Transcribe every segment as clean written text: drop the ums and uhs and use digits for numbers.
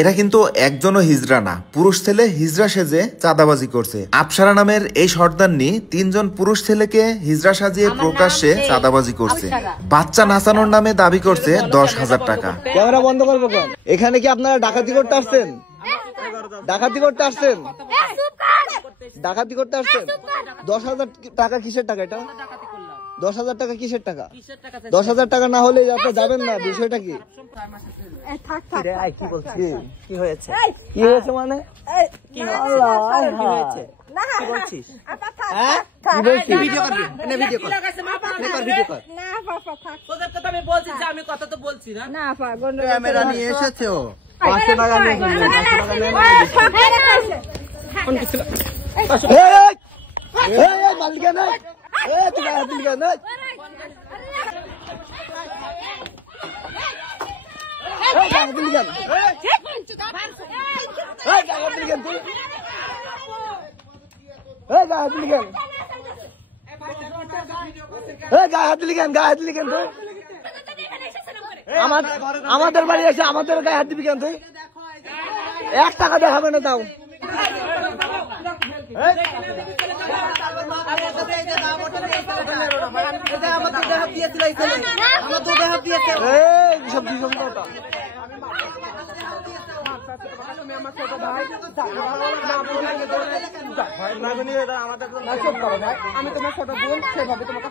এরা কিন্তু একজনও হিজড়া না, পুরুষ ছেলে হিজড়া সেজে চাঁদাবাজি করছে। আফসারা নামের এই সর্দারনি 3 জন পুরুষ ছেলেকে হিজড়া সাজিয়ে প্রকাশ্যে চাঁদাবাজি করছে। বাচ্চা নাচানোর নামে দাবি করছে 10,000 টাকা। ক্যামেরা বন্ধ করবো কেন? এখানে কি আপনারা ডাকাতি করতে আসছেন? ডাকাতি করতে আসছেন? ডাকাতি করতে আসছেন? 10,000 টাকা কিসের টাকা? এটা 10,000 টাকা কিসের টাকা? 10,000 টাকা না হলে আপনি যাবেন না। বিষয়টা কি? কি বলছি? কি হয়েছে? কি হয়েছে মানে? আমি কথা তো বলছি না। ক্যামেরা নিয়ে এসেছে ও। 500 টাকা নিয়ে মালিকা নাই। তুমি মালিকা নাই। আমাদের বাড়ি এসে আমাদের গায়ে হাত দিবি কেন? তুই 1 টাকা দেখাবে না তাও। আমি তোমার ছোট বোন, সেভাবে তোমাকে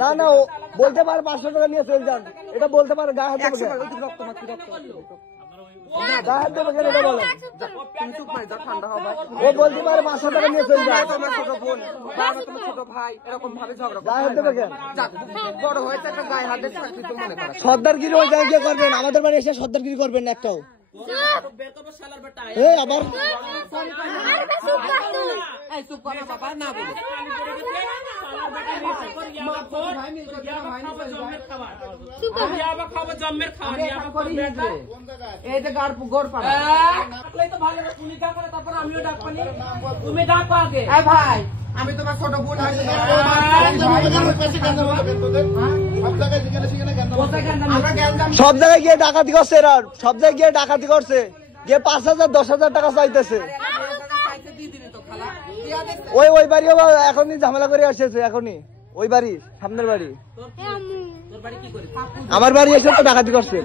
না না বলতে পারে 500 টাকা নিয়ে চলে যান। এটা বলতে পারে গায়ে হাত দেবে। ও বলতে পারে 500 টাকা নিয়ে চলে যায়। তোমার ছোট বোন, তোমার ছোট ভাই এরকম ভাবে ঝগড়া গায়ে হাত দেবে কেন? বড় হয়েছে একটা গায়ে হাত দিয়ে সর্দারগিরি ওই জায়গায় করবেন। আমাদের বাড়ি এসে সর্দারগিরি করবেন না একটাও। আবার ভাই আমি তোমার ছোট বোন। সব জায়গায় গিয়ে ডাকাতি করছে এরা। সব জায়গায় গিয়ে ডাকাতি করছে। গিয়ে 5,000 10,000 টাকা চাইতেছে। ওই বাড়ি এখনই ঝামেলা করে আসছে। এখনই ওই বাড়ি সামনের বাড়ি। আমার বাড়ি এসে তো ডাকাতি করছে।